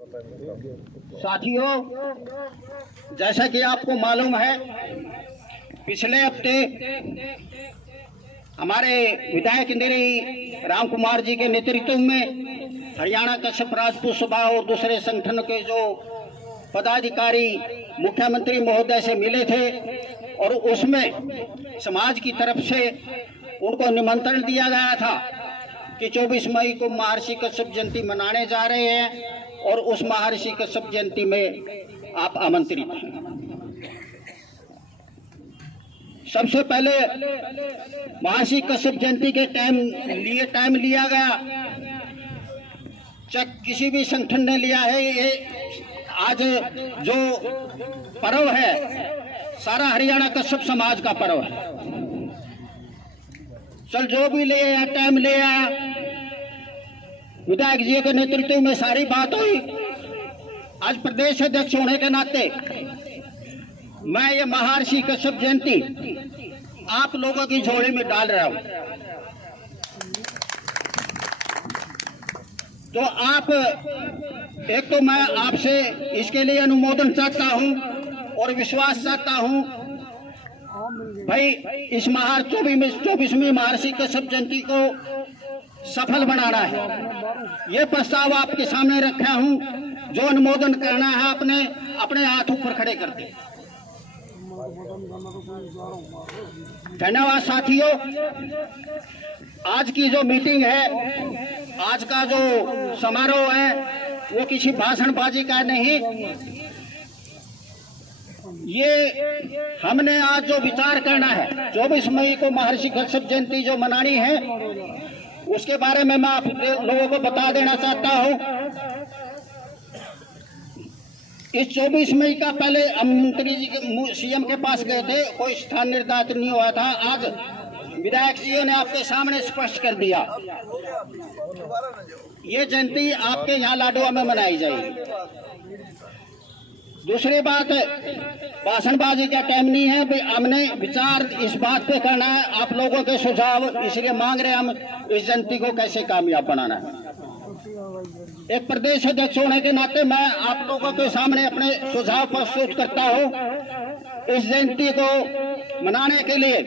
साथियों, जैसा कि आपको मालूम है, पिछले हफ्ते हमारे विधायक इंदिरी राम कुमार जी के नेतृत्व में हरियाणा कश्यप राजपूत सभा और दूसरे संगठनों के जो पदाधिकारी मुख्यमंत्री महोदय से मिले थे और उसमें समाज की तरफ से उनको निमंत्रण दिया गया था कि 24 मई को महर्षि कश्यप जयंती मनाने जा रहे हैं और उस महर्षि कश्यप जयंती में आप आमंत्रित हैं। सबसे पहले महर्षि कश्यप जयंती के टाइम लिया गया, चाहे किसी भी संगठन ने लिया है। ये आज जो पर्व है सारा हरियाणा कश्यप समाज का पर्व है। चल जो भी ले आया, टाइम ले आया, विधायक जी के नेतृत्व में सारी बात हुई। आज प्रदेश अध्यक्ष होने के नाते मैं ये महर्षि कश्यप जयंती आप लोगों की झोली में डाल रहा हूं। तो आप एक तो मैं आपसे इसके लिए अनुमोदन चाहता हूं और विश्वास चाहता हूं भाई, इस 24वीं महर्षि कश्यप जयंती को सफल बनाना है। ये प्रस्ताव आपके सामने रखा हूं, जो अनुमोदन करना है अपने हाथ ऊपर खड़े करते। धन्यवाद साथियों। आज की जो मीटिंग है, आज का जो समारोह है, वो किसी भाषणबाजी का नहीं। ये हमने आज जो विचार करना है, 24 मई को महर्षि कश्यप जयंती जो मनानी है, उसके बारे में मैं आप लोगों को बता देना चाहता हूं। इस 24 मई का पहले हम मंत्री जी सीएम के पास गए थे, कोई स्थान निर्धारित नहीं हुआ था। आज विधायक जी ने आपके सामने स्पष्ट कर दिया, ये जयंती आपके यहाँ लाडवा में मनाई जाएगी। दूसरी बात, भाषणबाजी का टाइम नहीं है भाई, हमने विचार इस बात पे करना है, आप लोगों के सुझाव इसलिए मांग रहे हैं हम इस जयंती को कैसे कामयाब बनाना है। एक प्रदेश अध्यक्ष होने के नाते मैं आप लोगों के सामने अपने सुझाव प्रस्तुत करता हूं। इस जयंती को मनाने के लिए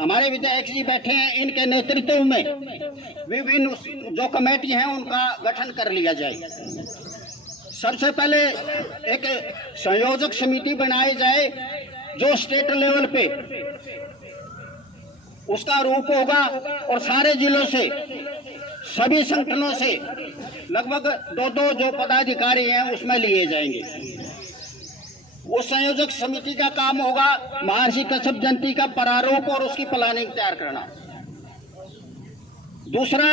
हमारे विधायक जी बैठे हैं, इनके नेतृत्व में विभिन्न जो कमेटी हैं उनका गठन कर लिया जाए। सबसे पहले एक संयोजक समिति बनाई जाए जो स्टेट लेवल पे उसका रूप होगा और सारे जिलों से, सभी संगठनों से लगभग दो जो पदाधिकारी हैं उसमें लिए जाएंगे। उस संयोजक समिति का काम होगा महर्षि कश्यप जयंती का प्रारूप और उसकी प्लानिंग तैयार करना। दूसरा,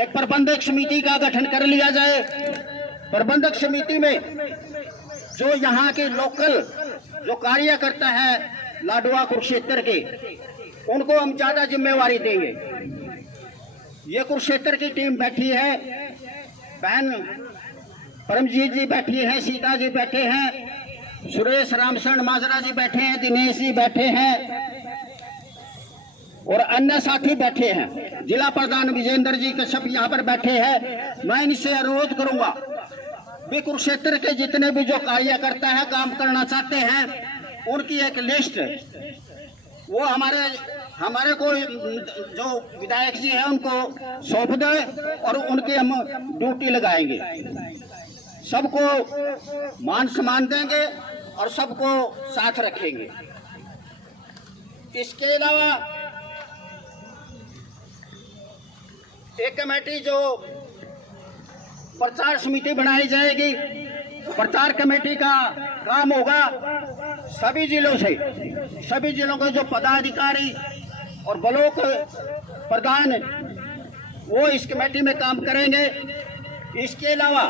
एक प्रबंधक समिति का गठन कर लिया जाए। प्रबंधक समिति में जो यहाँ के लोकल जो कार्यकर्ता है लाडवा कुरुक्षेत्र के, उनको हम ज्यादा जिम्मेवारी देंगे। ये कुरुक्षेत्र की टीम बैठी है, बहन परमजीत जी बैठी है, सीता जी बैठे हैं, सुरेश रामचंद्र माजरा जी बैठे हैं, दिनेश जी बैठे हैं और अन्य साथी बैठे हैं। जिला प्रधान विजेंद्र जी कश्यप यहाँ पर बैठे हैं। मैं इनसे अनुरोध करूंगा भी कुरुक्षेत्र के जितने भी जो कार्यकर्ता है, काम करना चाहते हैं, उनकी एक लिस्ट वो हमारे को जो विधायक जी हैं उनको सौंप दें और उनकी हम ड्यूटी लगाएंगे। सबको मान सम्मान देंगे और सबको साथ रखेंगे। इसके अलावा एक कमेटी जो प्रचार समिति बनाई जाएगी। प्रचार कमेटी का काम होगा सभी जिलों से, सभी जिलों के जो पदाधिकारी और ब्लॉक प्रधान वो इस कमेटी में काम करेंगे। इसके अलावा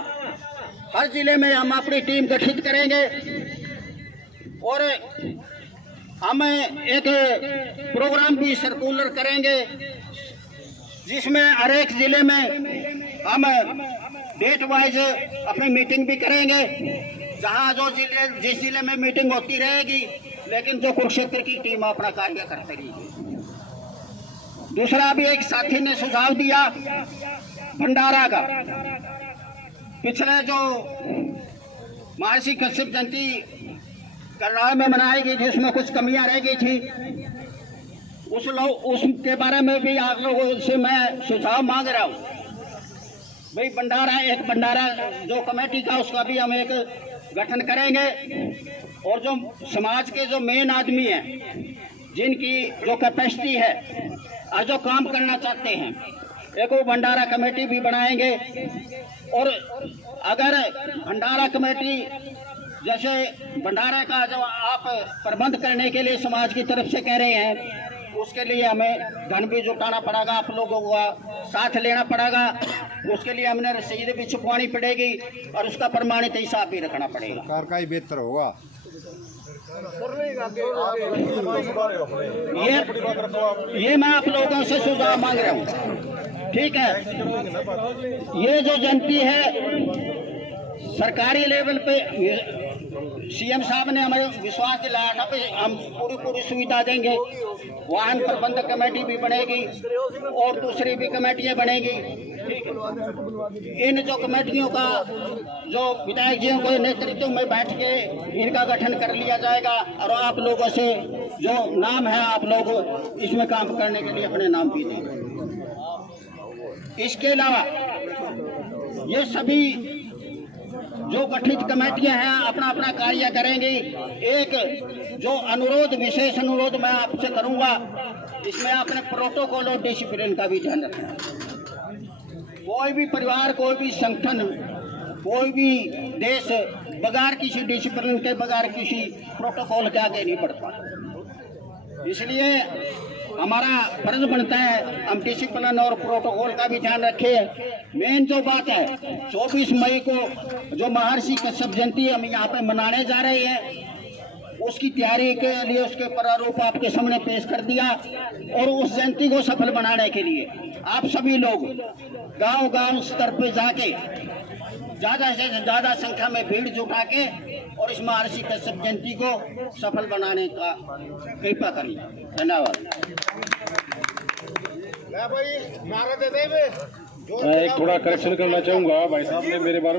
हर जिले में हम अपनी टीम गठित करेंगे और हम एक प्रोग्राम भी सर्कुलर करेंगे जिसमें हर एक जिले में हम डेट वाइज अपनी मीटिंग भी करेंगे। जहां जो जिस जिले में मीटिंग होती रहेगी, लेकिन जो कुरुक्षेत्र की टीम अपना कार्य करती रहेगी। दूसरा भी एक साथी ने सुझाव दिया भंडारा का। पिछले जो महर्षि कश्यप जयंती करनाल में मनाई गई थी उसमें कुछ कमियां रह गई थी, उसके बारे में भी आप लोगों से मैं सुझाव मांग रहा हूँ। भाई भंडारा जो कमेटी का उसका भी हम एक गठन करेंगे और जो समाज के जो मेन आदमी हैं जिनकी जो कैपेसिटी है और जो काम करना चाहते हैं एक वो भंडारा कमेटी भी बनाएंगे। और अगर भंडारा कमेटी जैसे भंडारे का जो आप प्रबंध करने के लिए समाज की तरफ से कह रहे हैं उसके लिए हमें धन भी जुटाना पड़ेगा, आप लोगों का साथ लेना पड़ेगा, उसके लिए हमने रसीद भी छुपवानी पड़ेगी और उसका प्रमाणित हिसाब भी रखना पड़ेगा। सरकार का ही बेहतर होगा। ये मैं आप लोगों से सुझाव मांग रहा हूँ, ठीक है। ये जो जयंती है सरकारी लेवल पे सीएम साहब ने हमें विश्वास दिलाया था कि हम पूरी सुविधा देंगे, वाहन प्रबंधक कमेटी भी बनेगी और दूसरी भी कमेटियां बनेगी, ठीक है। इन जो कमेटियों का जो विधायक जियों के नेतृत्व में बैठ के इनका गठन कर लिया जाएगा और आप लोगों से जो नाम है आप लोग इसमें काम करने के लिए अपने नाम भी देंगे। इसके अलावा ये सभी जो गठित कमेटियां हैं अपना अपना कार्य करेंगी। एक जो अनुरोध विशेष अनुरोध मैं आपसे करूंगा, इसमें आपने प्रोटोकॉल और डिसिप्लिन का भी ध्यान रखना। कोई भी परिवार, कोई भी संगठन, कोई भी देश बगैर किसी डिसिप्लिन के, बगैर किसी प्रोटोकॉल के आगे नहीं बढ़ता। इसलिए हमारा फर्ज बनता है हम डिसिप्लिन और प्रोटोकॉल का भी ध्यान रखें। मेन जो बात है 24 मई को जो महर्षि कश्यप जयंती हम यहाँ पे मनाने जा रहे हैं उसकी तैयारी के लिए उसके प्रारूप आपके सामने पेश कर दिया और उस जयंती को सफल बनाने के लिए आप सभी लोग गांव स्तर पे जाके ज़्यादा से ज़्यादा संख्या में भीड़ जुटा के और इस महर्षि कश्यप जयंती को सफल बनाने का कृपा करें। धन्यवाद। मैं एक थोड़ा करेक्शन करना चाहूँगा, भाई साहब ने मेरे बारे